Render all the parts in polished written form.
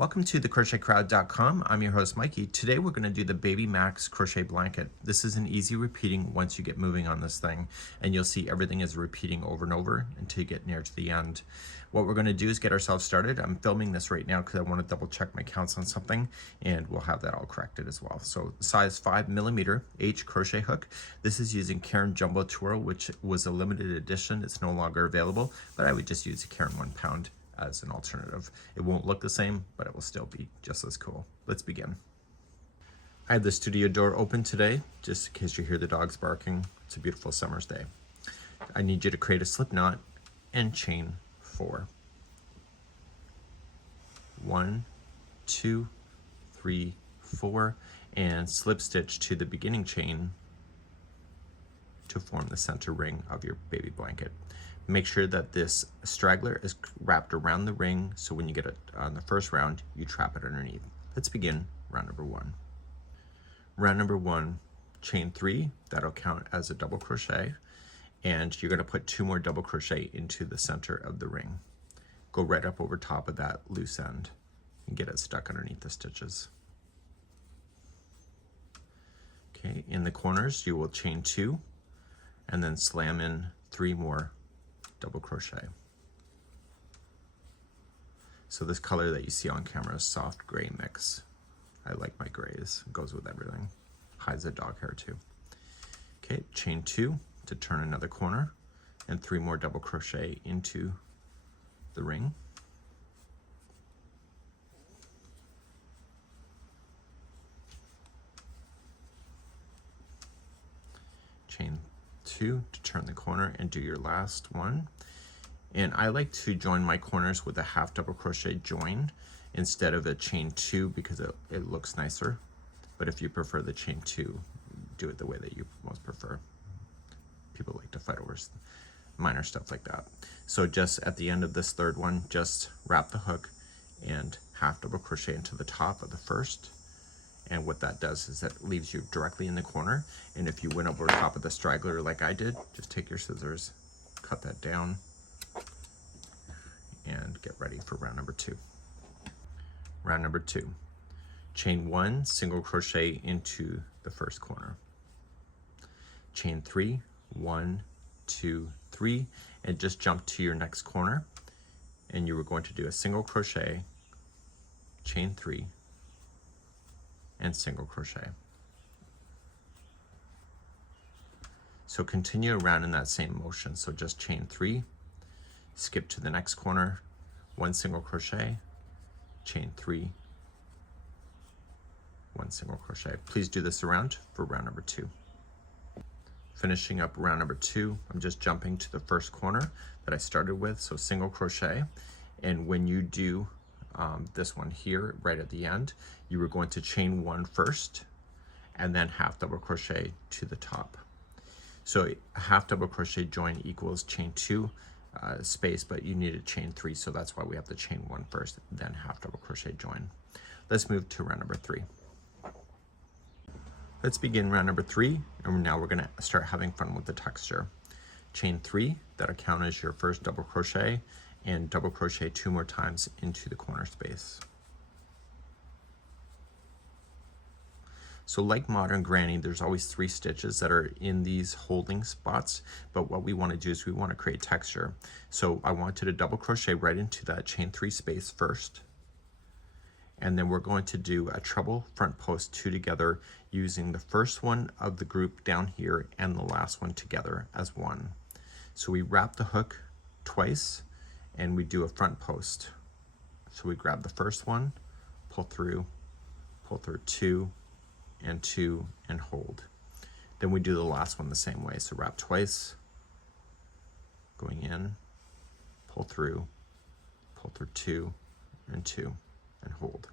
Welcome to thecrochetcrowd.com. I'm your host Mikey. Today we're going to do the Baby Max crochet blanket. This is an easy repeating once you get moving on this thing, and you'll see everything is repeating over and over until you get near to the end. What we're going to do is get ourselves started. I'm filming this right now because I want to double check my counts on something, and we'll have that all corrected as well. So size 5mm H crochet hook. This is using Caron Jumbo Twirl, which was a limited edition. It's no longer available, but I would just use a Caron 1 pound as an alternative. It won't look the same, but it will still be just as cool. Let's begin. I have the studio door open today, just in case you hear the dogs barking. It's a beautiful summer's day. I need you to create a slip knot and chain 4. 1, 2, 3, 4, and slip stitch to the beginning chain to form the center ring of your baby blanket. Make sure that this straggler is wrapped around the ring, so when you get it on the first round, you trap it underneath. Let's begin round number 1. Round number 1, chain 3, that'll count as a double crochet, and you're going to put 2 more double crochet into the center of the ring. Go right up over top of that loose end and get it stuck underneath the stitches. Okay, in the corners you will chain 2 and then slam in 3 more double crochet. So this color that you see on camera is soft gray mix. I like my grays, it goes with everything. Hides the dog hair too. Okay, chain 2 to turn another corner and 3 more double crochet into the ring. Chain 2 to turn the corner and do your last one. And I like to join my corners with a half double crochet join instead of a chain 2 because it looks nicer. But if you prefer the chain 2, do it the way that you most prefer. People like to fight over minor stuff like that. So just at the end of this third one, just wrap the hook and half double crochet into the top of the first. And what that does is that leaves you directly in the corner. And if you went over top of the straggler like I did, just take your scissors, cut that down, and get ready for round number 2. Round number 2, chain 1, single crochet into the first corner. Chain 3, 1, 2, 3, and just jump to your next corner. And you were going to do a single crochet, chain 3, and single crochet. So continue around in that same motion. So just chain 3, skip to the next corner, 1 single crochet, chain 3, 1 single crochet. Please do this around for round number 2. Finishing up round number 2, I'm just jumping to the first corner that I started with, so single crochet. And when you do this one here right at the end, you were going to chain 1 first and then half double crochet to the top. So a half double crochet join equals chain 2 space, but you need a chain 3, so that's why we have to chain 1 first, then half double crochet join. Let's move to round number 3. Let's begin round number 3, and now we're going to start having fun with the texture. Chain 3, that'll count as your first double crochet, and double crochet 2 more times into the corner space. So like modern granny, there's always 3 stitches that are in these holding spots, but what we want to do is we want to create texture. So I wanted to double crochet right into that chain 3 space first, and then we're going to do a treble front post 2 together using the first one of the group down here and the last one together as one. So we wrap the hook twice and we do a front post. So we grab the first one, pull through 2 and 2 and hold. Then we do the last one the same way. So wrap twice, going in, pull through 2 and 2 and hold.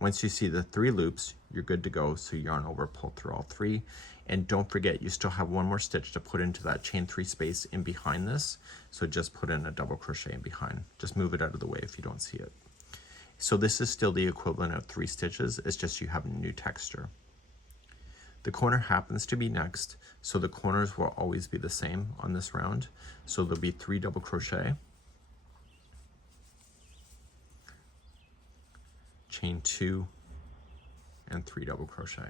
Once you see the 3 loops, you're good to go. So yarn over, pull through all 3, and don't forget you still have 1 more stitch to put into that chain 3 space in behind this. So just put in a double crochet in behind. Just move it out of the way if you don't see it. So this is still the equivalent of 3 stitches. It's just you have a new texture. The corner happens to be next, so the corners will always be the same on this round. So there'll be 3 double crochet, chain 2 and 3 double crochet.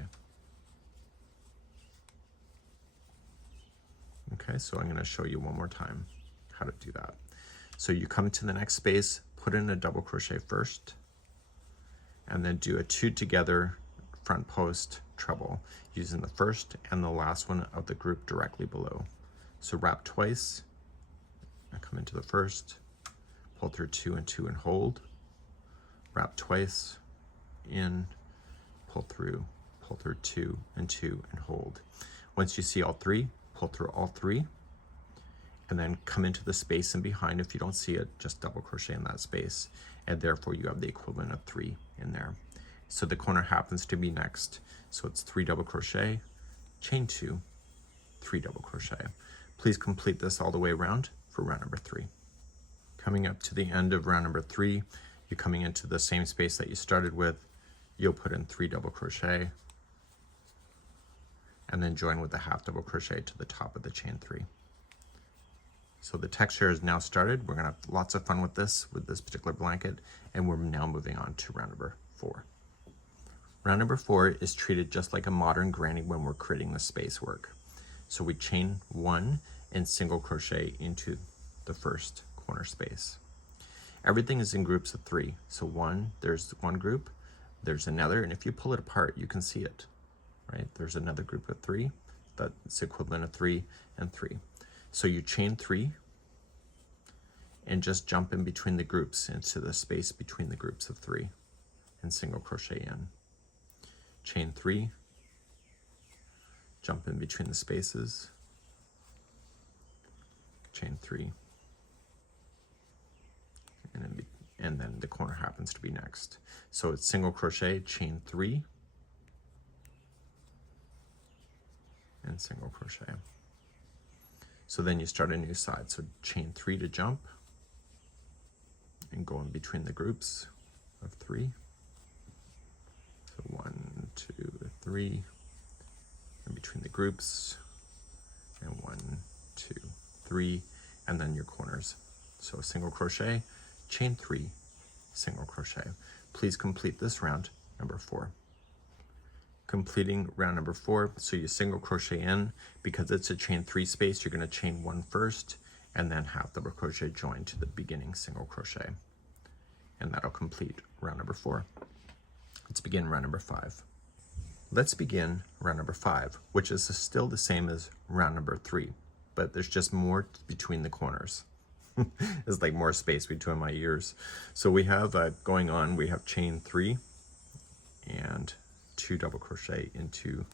Okay, so I'm going to show you one more time how to do that. So you come to the next space, put in a double crochet first, and then do a 2 together front post treble using the first and the last one of the group directly below. So wrap twice, and come into the first, pull through 2 and 2 and hold, wrap twice, in, pull through 2 and 2 and hold. Once you see all 3, pull through all 3, and then come into the space in behind. If you don't see it, just double crochet in that space, and therefore you have the equivalent of 3 in there. So the corner happens to be next, so it's 3 double crochet, chain 2, 3 double crochet. Please complete this all the way around for round number 3. Coming up to the end of round number 3, you're coming into the same space that you started with. You'll put in 3 double crochet, and then join with the half double crochet to the top of the chain 3. So the texture is now started. We're gonna have lots of fun with this particular blanket, and we're now moving on to round number 4. Round number 4 is treated just like a modern granny when we're creating the space work. So we chain 1 and single crochet into the first corner space. Everything is in groups of 3. So there's one group, there's another, and if you pull it apart, you can see it, right? There's another group of 3, that's equivalent of 3 and 3. So you chain 3 and just jump in between the groups into the space between the groups of 3 and single crochet in. Chain 3, jump in between the spaces, chain 3, and then the corner happens to be next. So it's single crochet, chain 3, and single crochet. So then you start a new side. So chain 3 to jump and go in between the groups of 3. So 1, 2, 3, in between the groups, and 1, 2, 3, and then your corners. So single crochet, chain 3, single crochet. Please complete this round number 4. Completing round number 4, so you single crochet in. Because it's a chain 3 space, you're going to chain 1 first, and then half double crochet join to the beginning single crochet, and that'll complete round number 4. Let's begin round number 5. Let's begin round number 5, which is still the same as round number 3, but there's just more between the corners. It's like more space between my ears. So we have going on, we have chain 3 and 2 double crochet into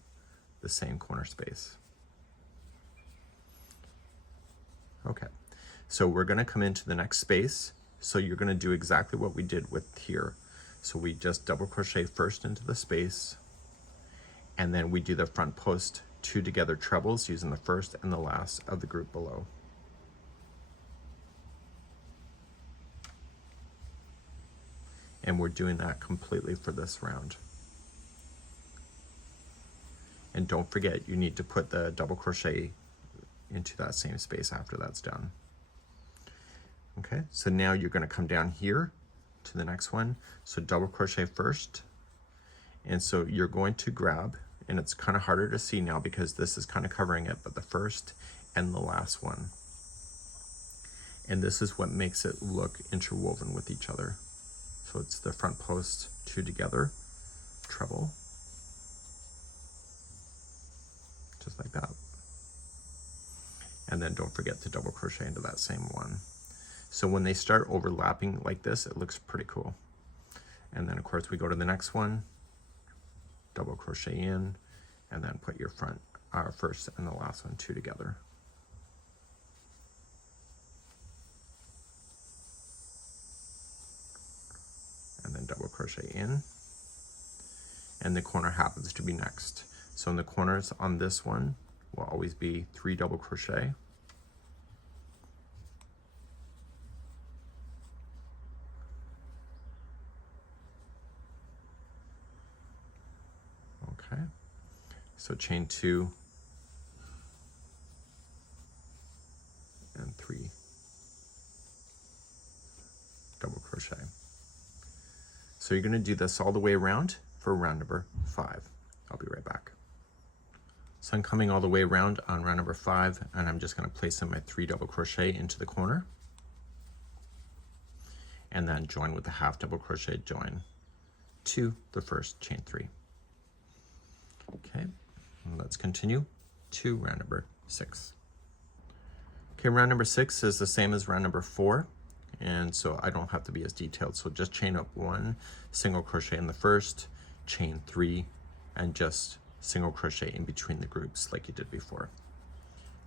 the same corner space. Okay, so we're going to come into the next space. So you're going to do exactly what we did with here. So we just double crochet first into the space, and then we do the front post 2 together trebles using the first and the last of the group below. And we're doing that completely for this round. And don't forget, you need to put the double crochet into that same space after that's done. Okay, so now you're going to come down here to the next one. So double crochet first. And so you're going to grab, and it's kind of harder to see now because this is kind of covering it, but the first and the last one. And this is what makes it look interwoven with each other. So it's the front post 2 together, treble, just like that. And then don't forget to double crochet into that same one. So when they start overlapping like this, it looks pretty cool. And then of course we go to the next one, double crochet in, and then put your first and the last one 2 together. And then double crochet in, and the corner happens to be next. So in the corners on this one will always be 3 double crochet, okay, so chain 2 and 3 double crochet. So you're going to do this all the way around for round number 5. I'll be right back. So I'm coming all the way around on round number 5, and I'm just going to place in my 3 double crochet into the corner, and then join with the half double crochet join to the first chain 3. Okay, let's continue to round number 6. Okay, round number 6 is the same as round number 4, and so I don't have to be as detailed. So just chain up 1 single crochet in the first, chain 3, and just single crochet in between the groups like you did before.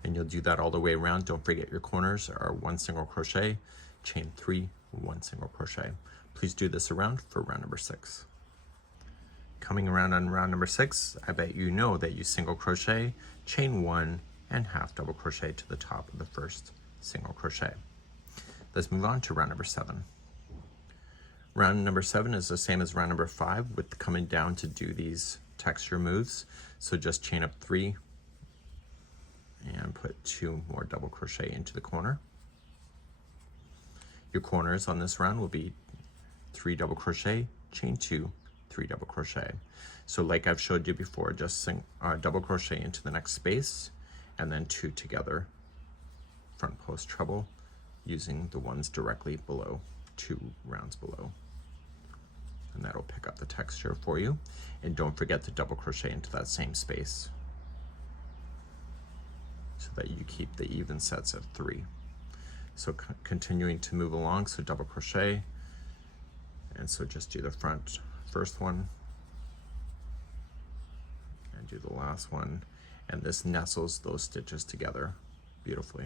And you'll do that all the way around. Don't forget your corners are 1 single crochet, chain 3, 1 single crochet. Please do this around for round number 6. Coming around on round number 6, I bet you know that you single crochet, chain 1, and half double crochet to the top of the first single crochet. Let's move on to round number 7. Round number 7 is the same as round number 5 with coming down to do these texture moves. So just chain up 3 and put 2 more double crochet into the corner. Your corners on this round will be 3 double crochet, chain 2, 3 double crochet. So like I've showed you before, just double crochet into the next space and then 2 together, front post treble, using the ones directly below, 2 rounds below. And that'll pick up the texture for you. And don't forget to double crochet into that same space so that you keep the even sets at 3. So continuing to move along, so double crochet, and so just do the first one, and do the last one, and this nestles those stitches together beautifully.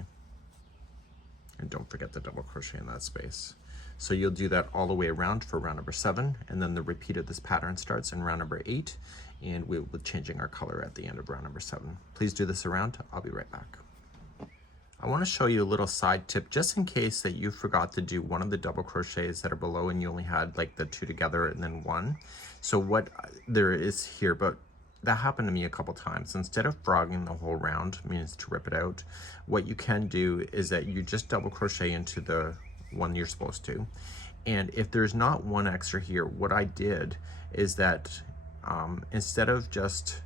And don't forget to double crochet in that space. So you'll do that all the way around for round number 7, and then the repeat of this pattern starts in round number 8, and we'll be changing our color at the end of round number 7. Please do this around. I'll be right back. I want to show you a little side tip just in case that you forgot to do one of the double crochets that are below and you only had like the 2 together and then 1. So what there is here, but that happened to me a couple times. Instead of frogging the whole round, means to rip it out, what you can do is that you just double crochet into the one you're supposed to. And if there's not 1 extra here, what I did is that instead of just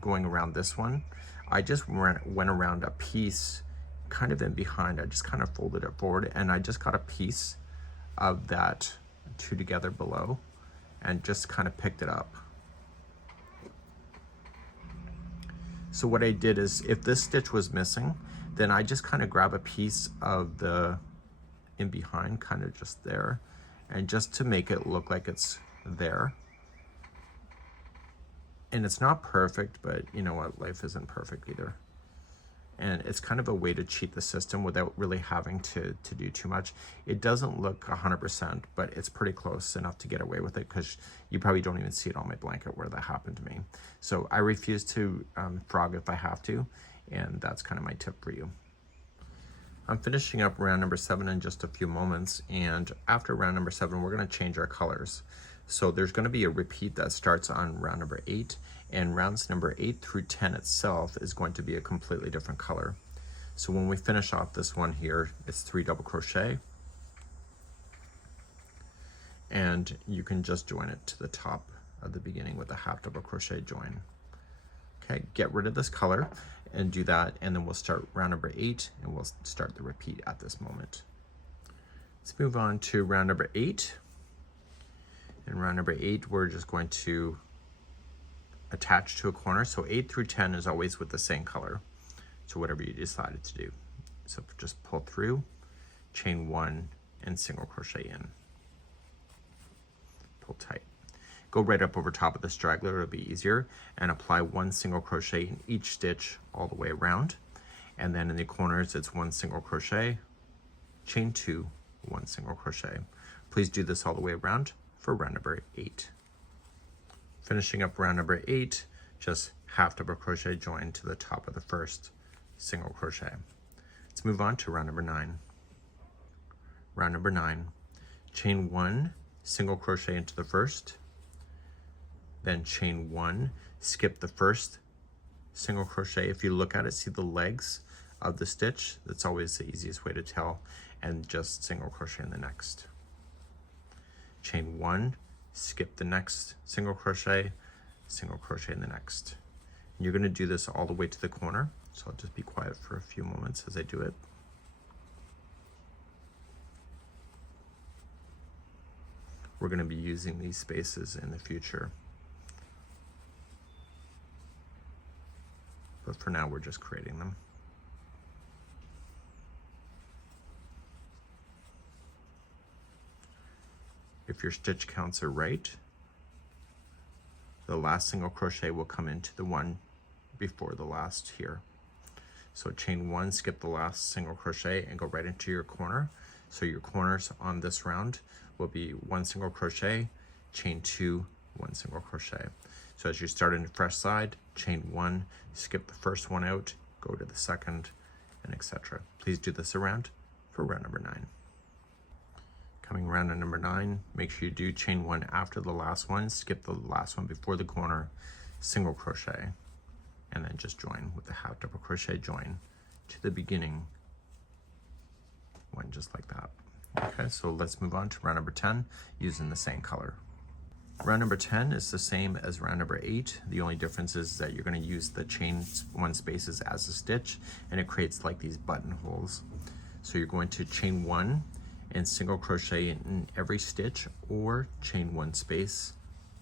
going around this one, I just went around a piece kind of in behind. I just kind of folded it forward, and I just got a piece of that 2 together below and just kind of picked it up. So what I did is, if this stitch was missing, then I just kind of grab a piece of the in behind, kind of just there, and just to make it look like it's there. And it's not perfect, but you know what, life isn't perfect either. And it's kind of a way to cheat the system without really having to do too much. It doesn't look 100%, but it's pretty close enough to get away with it, because you probably don't even see it on my blanket where that happened to me. So I refuse to frog if I have to, and that's kind of my tip for you. I'm finishing up round number 7 in just a few moments, and after round number 7, we're going to change our colors. So there's going to be a repeat that starts on round number 8, and rounds number 8 through 10 itself is going to be a completely different color. So when we finish off this one here, it's 3 double crochet, and you can just join it to the top of the beginning with a half double crochet join. Okay, get rid of this color and do that, and then we'll start round number 8, and we'll start the repeat at this moment. Let's move on to round number 8. In round number 8, we're just going to attach to a corner. So 8 through 10 is always with the same color, so whatever you decided to do. So just pull through, chain 1, and single crochet in. Pull tight. Go right up over top of the straggler, it'll be easier, and apply 1 single crochet in each stitch all the way around. And then in the corners, it's 1 single crochet, chain 2, 1 single crochet. Please do this all the way around for round number 8. Finishing up round number 8, just half double crochet join to the top of the first single crochet. Let's move on to round number 9. Round number 9, chain 1, single crochet into the first, then chain 1, skip the first single crochet. If you look at it, see the legs of the stitch, that's always the easiest way to tell, and just single crochet in the next. Chain 1, skip the next single crochet in the next. And you're going to do this all the way to the corner, so I'll just be quiet for a few moments as I do it. We're going to be using these spaces in the future, but for now we're just creating them. If your stitch counts are right, the last single crochet will come into the one before the last here. So chain 1, skip the last single crochet and go right into your corner. So your corners on this round will be 1 single crochet, chain 2, 1 single crochet. So as you start in a fresh side, chain 1, skip the first one out, go to the second, and etc. Please do this around for round number 9. Coming around to number 9, make sure you do chain 1 after the last one, skip the last one before the corner, single crochet, and then just join with the half double crochet join to the beginning one, just like that. Okay, so let's move on to round number 10 using the same color. Round number 10 is the same as round number 8. The only difference is that you're going to use the chain 1 spaces as a stitch, and it creates like these buttonholes. So you're going to chain 1 and single crochet in every stitch, or chain 1 space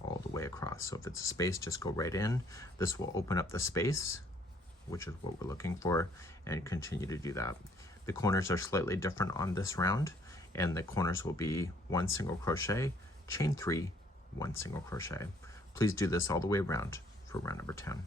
all the way across. So if it's a space, just go right in. This will open up the space, which is what we're looking for, and continue to do that. The corners are slightly different on this round, and the corners will be 1 single crochet, chain 3, 1 single crochet. Please do this all the way around for round number 10.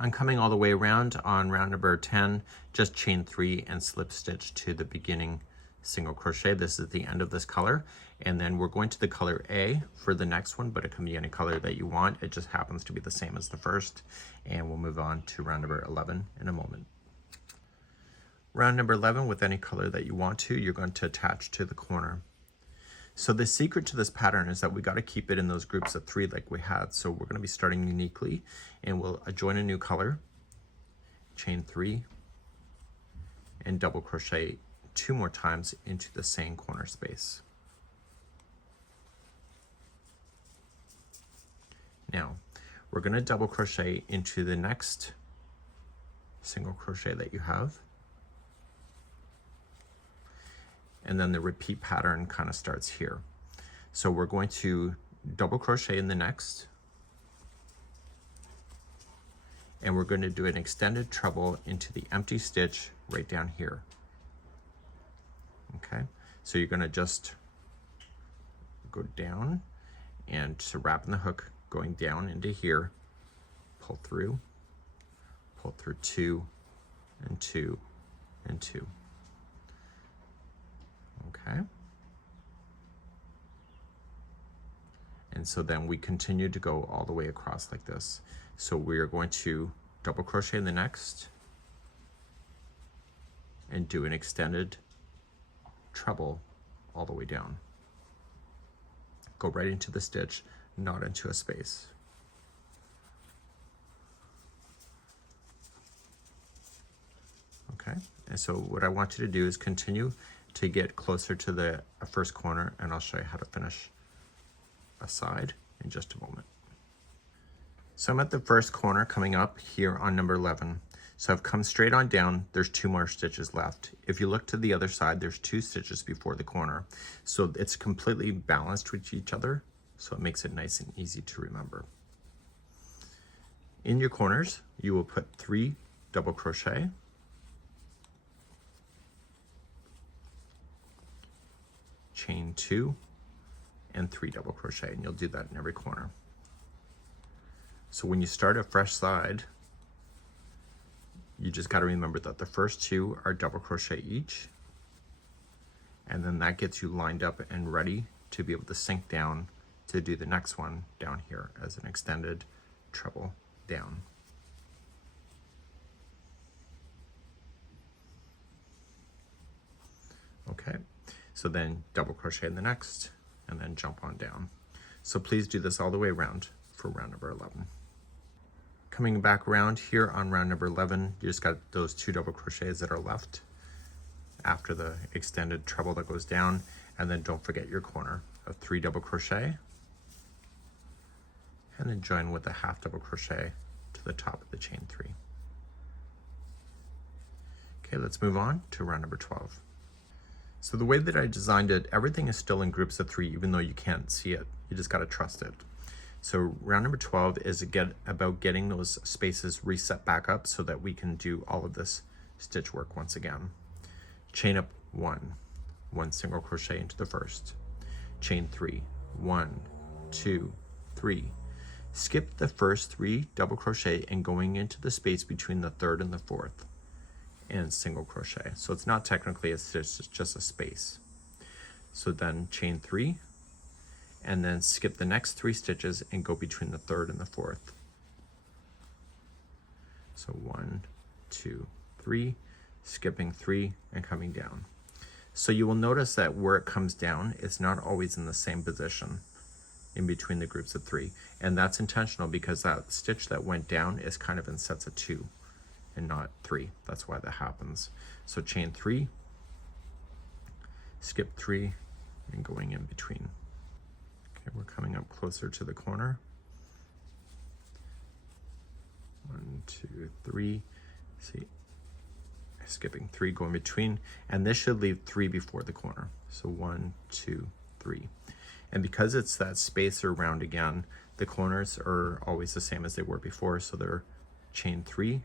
I'm coming all the way around on round number 10, just chain 3 and slip stitch to the beginning single crochet. This is the end of this color, and then we're going to the color A for the next one, but it can be any color that you want. It just happens to be the same as the first, and we'll move on to round number 11 in a moment. Round number 11, with any color that you want to, you're going to attach to the corner. So the secret to this pattern is that we got to keep it in those groups of 3 like we had. So we're going to be starting uniquely, and we'll join a new color, chain 3, and double crochet 2 more times into the same corner space. Now we're going to double crochet into the next single crochet that you have, and then the repeat pattern kind of starts here. So we're going to double crochet in the next, and we're going to do an extended treble into the empty stitch right down here. Okay, so you're going to just go down, and to wrap in the hook, going down into here, pull through 2 and 2 and 2. Okay, and so then we continue to go all the way across like this. So we are going to double crochet in the next and do an extended treble all the way down. Go right into the stitch, not into a space. Okay, and so what I want you to do is continue to get closer to the first corner, and I'll show you how to finish a side in just a moment. So I'm at the first corner coming up here on number 11. So I've come straight on down, there's 2 more stitches left. If you look to the other side, there's 2 stitches before the corner. So it's completely balanced with each other, so it makes it nice and easy to remember. In your corners, you will put 3 double crochet, chain 2, and 3 double crochet, and you'll do that in every corner. So when you start a fresh side, you just got to remember that the first 2 are double crochet each, and then that gets you lined up and ready to be able to sink down to do the next one down here as an extended treble down. Okay, so then double crochet in the next, and then jump on down. So please do this all the way around for round number 11. Coming back around here on round number 11, you just got those 2 double crochets that are left after the extended treble that goes down, and then don't forget your corner. of 3 double crochet, and then join with a half double crochet to the top of the chain 3. Okay, let's move on to round number 12. So the way that I designed it, everything is still in groups of 3, even though you can't see it. You just got to trust it. So round number 12 is about getting those spaces reset back up so that we can do all of this stitch work once again. Chain up 1 single crochet into the first, chain 3, 1, 2, 3. Skip the first 3 double crochet and going into the space between the 3rd and the 4th, and single crochet. So it's not technically a stitch, it's just a space. So then chain 3, and then skip the next 3 stitches and go between the 3rd and the 4th. So 1, 2, 3, skipping 3 and coming down. So you will notice that where it comes down, it's not always in the same position in between the groups of 3. And that's intentional because that stitch that went down is kind of in sets of 2 and not 3. That's why that happens. So chain 3, skip 3, and going in between. Okay, we're coming up closer to the corner. 1, 2, 3. See, skipping 3, going between, and this should leave 3 before the corner. So 1, 2, 3. And because it's that spacer round again, the corners are always the same as they were before. So they're chain 3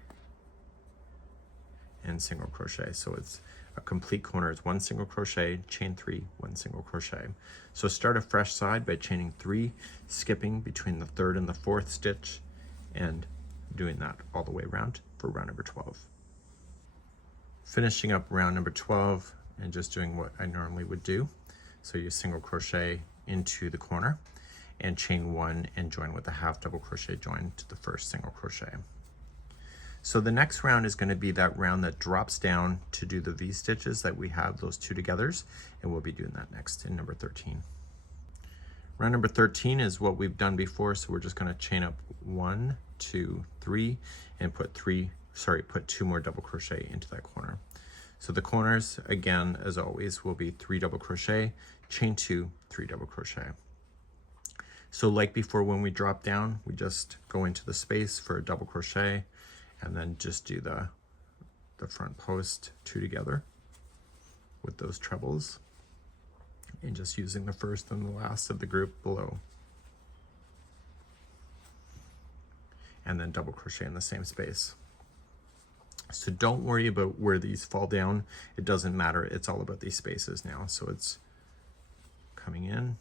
and single crochet. So it's a complete corner. It's 1 single crochet, chain 3, 1 single crochet. So start a fresh side by chaining 3, skipping between the 3rd and the 4th stitch, and doing that all the way around for round number 12. Finishing up round number 12 and just doing what I normally would do. So you single crochet into the corner and chain 1 and join with a half double crochet join to the first single crochet. So the next round is going to be that round that drops down to do the V stitches that we have, those 2 togethers, and we'll be doing that next in number 13. Round number 13 is what we've done before, so we're just going to chain up 1, 2, 3 and put 2 more double crochet into that corner. So the corners, again, as always, will be 3 double crochet, chain 2, 3 double crochet. So like before, when we drop down, we just go into the space for a double crochet and then just do the front post 2 together with those trebles, and just using the first and the last of the group below. And then double crochet in the same space. So don't worry about where these fall down. It doesn't matter. It's all about these spaces now. So it's coming in,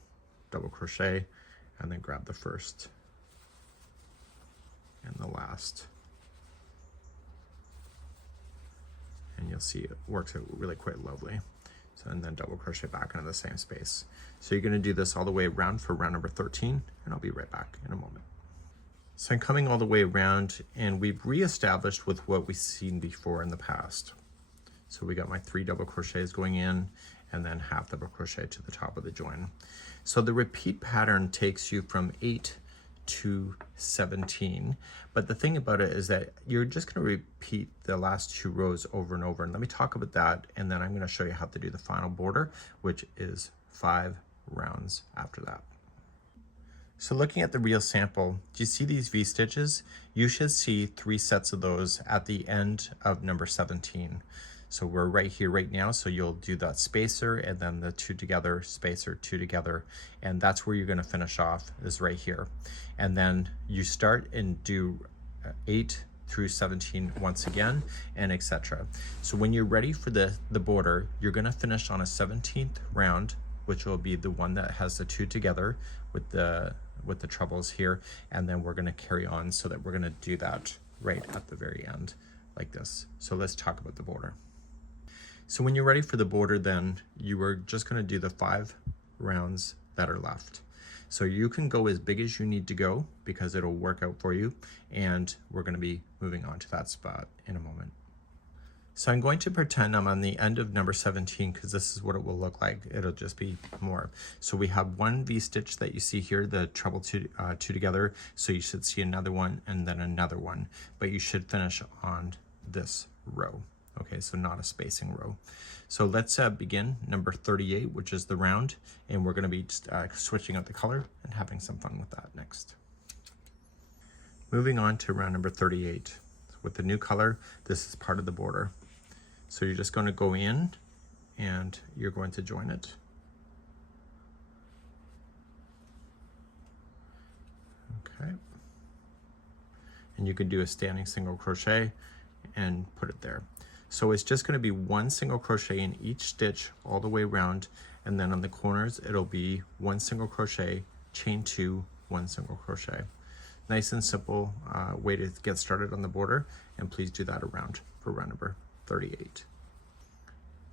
double crochet, and then grab the first and the last. And you'll see it works out really quite lovely. So, and then double crochet back into the same space. So you're going to do this all the way around for round number 13, and I'll be right back in a moment. So I'm coming all the way around, and we've reestablished with what we've seen before in the past. So we got my 3 double crochets going in, and then half double crochet to the top of the join. So the repeat pattern takes you from 8 to 17, but the thing about it is that you're just going to repeat the last 2 rows over and over, and let me talk about that, and then I'm going to show you how to do the final border, which is 5 rounds after that. So looking at the real sample, do you see these V stitches? You should see 3 sets of those at the end of number 17. So we're right here right now, so you'll do that spacer and then the 2 together, spacer, 2 together, and that's where you're going to finish off, is right here. And then you start and do 8 through 17 once again, and etc. So when you're ready for the border, you're going to finish on a 17th round, which will be the one that has the 2 together with the trebles here, and then we're going to carry on so that we're going to do that right at the very end like this. So let's talk about the border. So when you're ready for the border, then you are just going to do the 5 rounds that are left. So you can go as big as you need to go because it'll work out for you, and we're going to be moving on to that spot in a moment. So I'm going to pretend I'm on the end of number 17 because this is what it will look like. It'll just be more. So we have 1 V stitch that you see here, the treble 2 together. So you should see another one and then another one, but you should finish on this row. Okay, so not a spacing row. So let's begin number 38, which is the round, and we're going to be switching out the color and having some fun with that next. Moving on to round number 38. With the new color, this is part of the border. So you're just going to go in and you're going to join it. Okay. And you can do a standing single crochet and put it there. So it's just going to be one single crochet in each stitch all the way around, and then on the corners it'll be one single crochet, chain 2, one single crochet. Nice and simple way to get started on the border, and please do that around for round number 38.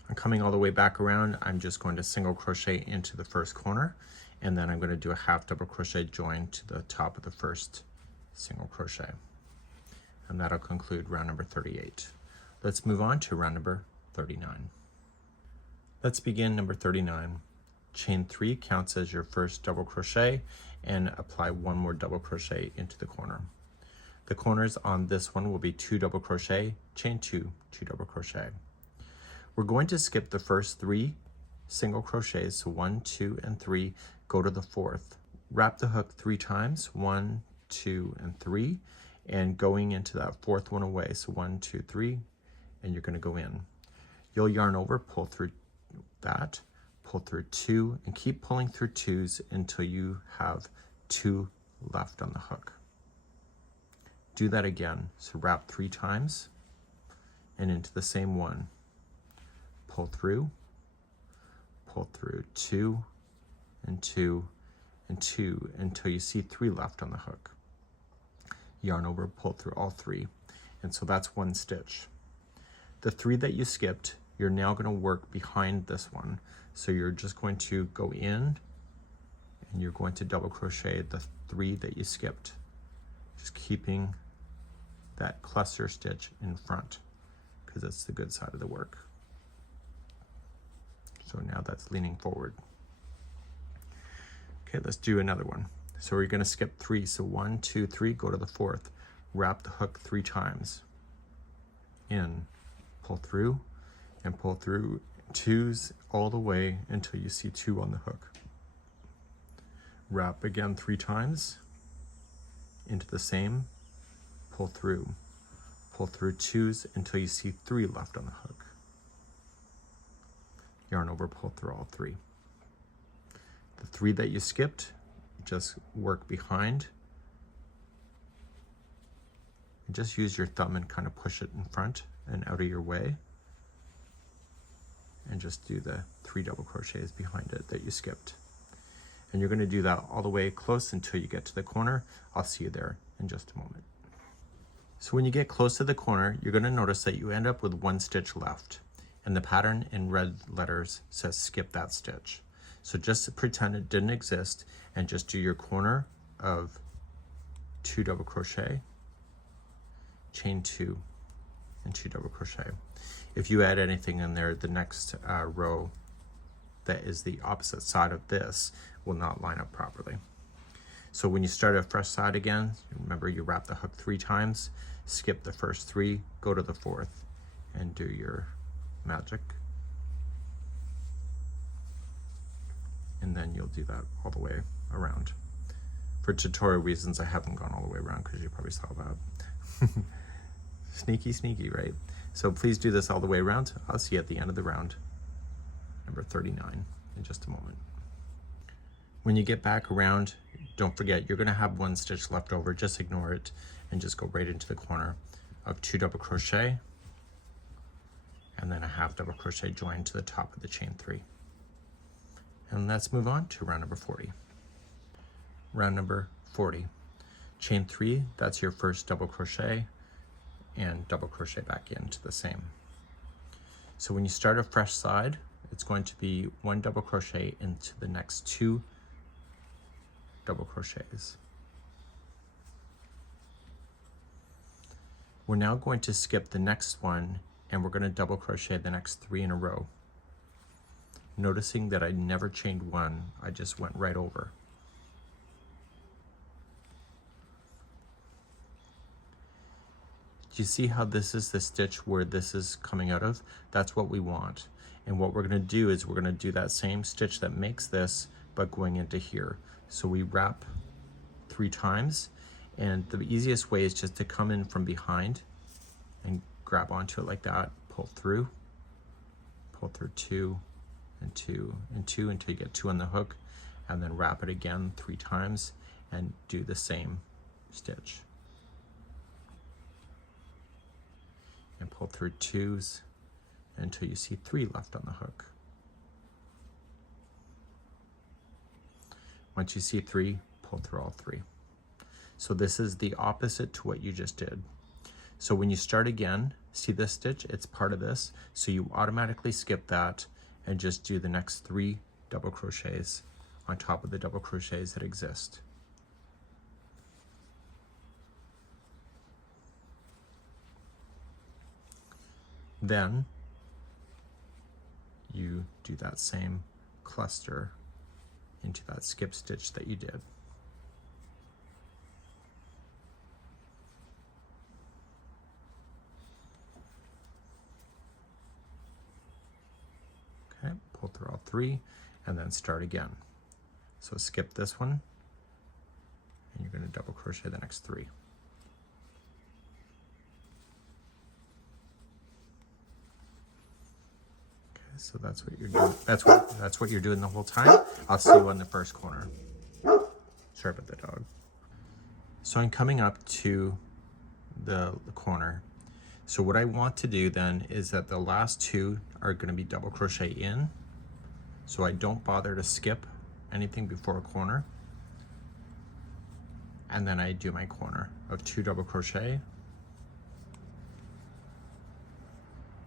I'm coming all the way back around. I'm just going to single crochet into the first corner, and then I'm going to do a half double crochet join to the top of the first single crochet. And that'll conclude round number 38. Let's move on to round number 39. Let's begin number 39. Chain 3 counts as your first double crochet, and apply one more double crochet into the corner. The corners on this one will be 2 double crochet, chain 2, 2 double crochet. We're going to skip the first 3 single crochets, so 1, 2, and 3, go to the 4th. Wrap the hook 3 times, 1, 2, and 3, and going into that 4th one away, so 1, 2, 3, and you're going to go in. You'll yarn over, pull through that, pull through 2, and keep pulling through 2s until you have 2 left on the hook. Do that again. So wrap 3 times and into the same one. Pull through 2 and 2 and 2 until you see 3 left on the hook. Yarn over, pull through all 3. And so that's 1 stitch. The 3 that you skipped, you're now going to work behind this one. So you're just going to go in and you're going to double crochet the 3 that you skipped, just keeping that cluster stitch in front because it's the good side of the work. So now that's leaning forward. Okay, let's do another one. So we're going to skip 3. So 1, 2, 3, go to the 4th. Wrap the hook 3 times. In, pull through, and pull through 2s all the way until you see 2 on the hook. Wrap again 3 times into the same, pull through 2s until you see 3 left on the hook. Yarn over, pull through all 3. The 3 that you skipped, just work behind and just use your thumb and kind of push it in front and out of your way, and just do the 3 double crochets behind it that you skipped. And you're going to do that all the way close until you get to the corner. I'll see you there in just a moment. So when you get close to the corner, you're going to notice that you end up with 1 stitch left, and the pattern in red letters says skip that stitch. So just pretend it didn't exist and just do your corner of 2 double crochet, chain 2, and 2 double crochet. If you add anything in there, the next row that is the opposite side of this will not line up properly. So when you start a fresh side again, remember you wrap the hook 3 times, skip the first 3, go to the 4th, and do your magic. And then you'll do that all the way around. For tutorial reasons, I haven't gone all the way around because you probably saw that. Sneaky, sneaky, right? So please do this all the way around. I'll see you at the end of the round, number 39, in just a moment. When you get back around, don't forget you're going to have 1 stitch left over. Just ignore it and just go right into the corner of 2 double crochet and then a half double crochet join to the top of the chain 3. And let's move on to round number 40. Round number 40. Chain 3, that's your first double crochet, and double crochet back into the same. So when you start a fresh side, it's going to be 1 double crochet into the next 2 double crochets. We're now going to skip the next one, and we're going to double crochet the next 3 in a row. Noticing that I never chained 1, I just went right over. Do you see how this is the stitch where this is coming out of? That's what we want. And what we're going to do is we're going to do that same stitch that makes this, but going into here. So we wrap 3 times, and the easiest way is just to come in from behind and grab onto it like that, pull through 2 and 2 and 2 until you get 2 on the hook, and then wrap it again 3 times and do the same stitch. And pull through 2s until you see 3 left on the hook. Once you see 3, pull through all 3. So this is the opposite to what you just did. So when you start again, see this stitch? It's part of this. So you automatically skip that and just do the next 3 double crochets on top of the double crochets that exist. Then you do that same cluster into that skip stitch that you did. Okay, pull through all 3 and then start again. So skip this one and you're going to double crochet the next 3. So that's what you're doing. That's what you're doing the whole time. I'll see you on the first corner. Sorry about the dog. So I'm coming up to the corner. So what I want to do then is that the last 2 are going to be double crochet in. So I don't bother to skip anything before a corner. And then I do my corner of 2 double crochet,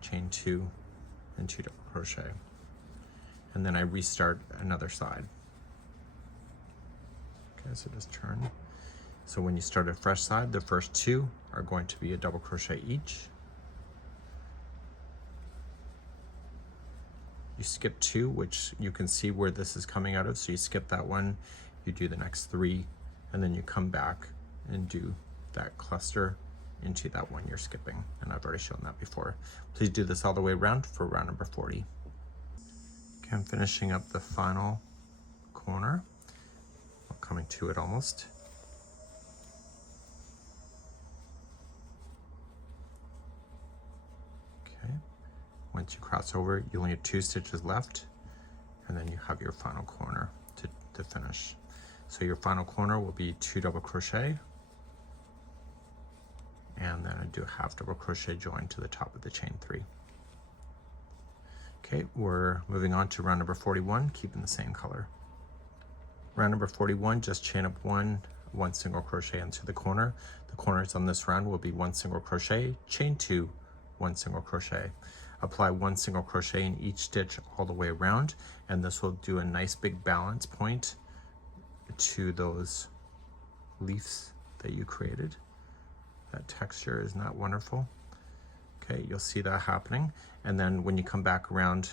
chain 2 and 2 double crochet, and then I restart another side. Okay, so just turn. So when you start a fresh side, the first 2 are going to be a double crochet each. You skip 2, which you can see where this is coming out of, so you skip that one, you do the next 3, and then you come back and do that cluster into that one you're skipping, and I've already shown that before. Please do this all the way around for round number 40. Okay, I'm finishing up the final corner. I'm coming to it almost. Okay, once you cross over, you only have 2 stitches left, and then you have your final corner to finish. So your final corner will be 2 double crochet, and then I do a half double crochet join to the top of the chain 3. Okay, we're moving on to round number 41, keeping the same color. Round number 41, just chain up 1 single crochet into the corner. The corners on this round will be 1 single crochet, chain 2, 1 single crochet. Apply 1 single crochet in each stitch all the way around, and this will do a nice big balance point to those leaves that you created. That texture is not wonderful. Okay, you'll see that happening. And then when you come back around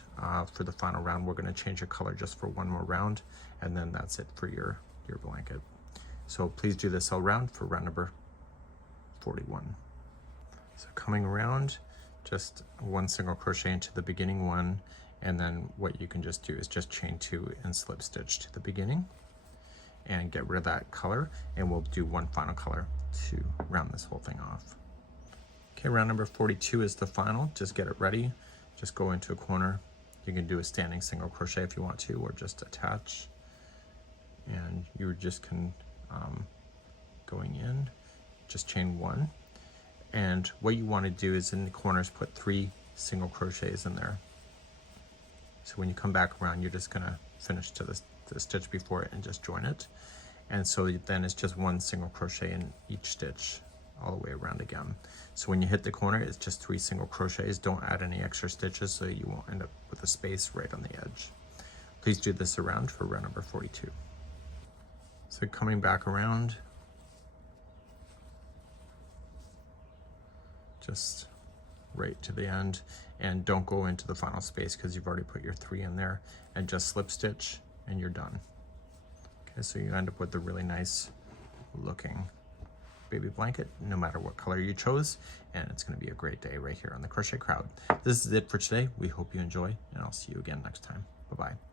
for the final round, we're going to change your color just for 1 more round, and then that's it for your blanket. So please do this all round for round number 41. So coming around, just 1 single crochet into the beginning one, and then what you can just do is just chain 2 and slip stitch to the beginning and get rid of that color, and we'll do 1 final color to round this whole thing off. Okay, round number 42 is the final. Just get it ready. Just go into a corner. You can do a standing single crochet if you want to, or just attach. And you just can, going in, just chain 1. And what you want to do is in the corners put 3 single crochets in there. So when you come back around, you're just gonna finish to the stitch before it and just join it. And so then it's just 1 single crochet in each stitch all the way around again. So when you hit the corner, it's just 3 single crochets. Don't add any extra stitches so you won't end up with a space right on the edge. Please do this around for round number 42. So coming back around, just right to the end, and don't go into the final space because you've already put your 3 in there, and just slip stitch and you're done. Okay, so you end up with a really nice looking Baby Blanket, no matter what color you chose, and it's going to be a great day right here on the Crochet Crowd. This is it for today. We hope you enjoy, and I'll see you again next time. Bye-bye.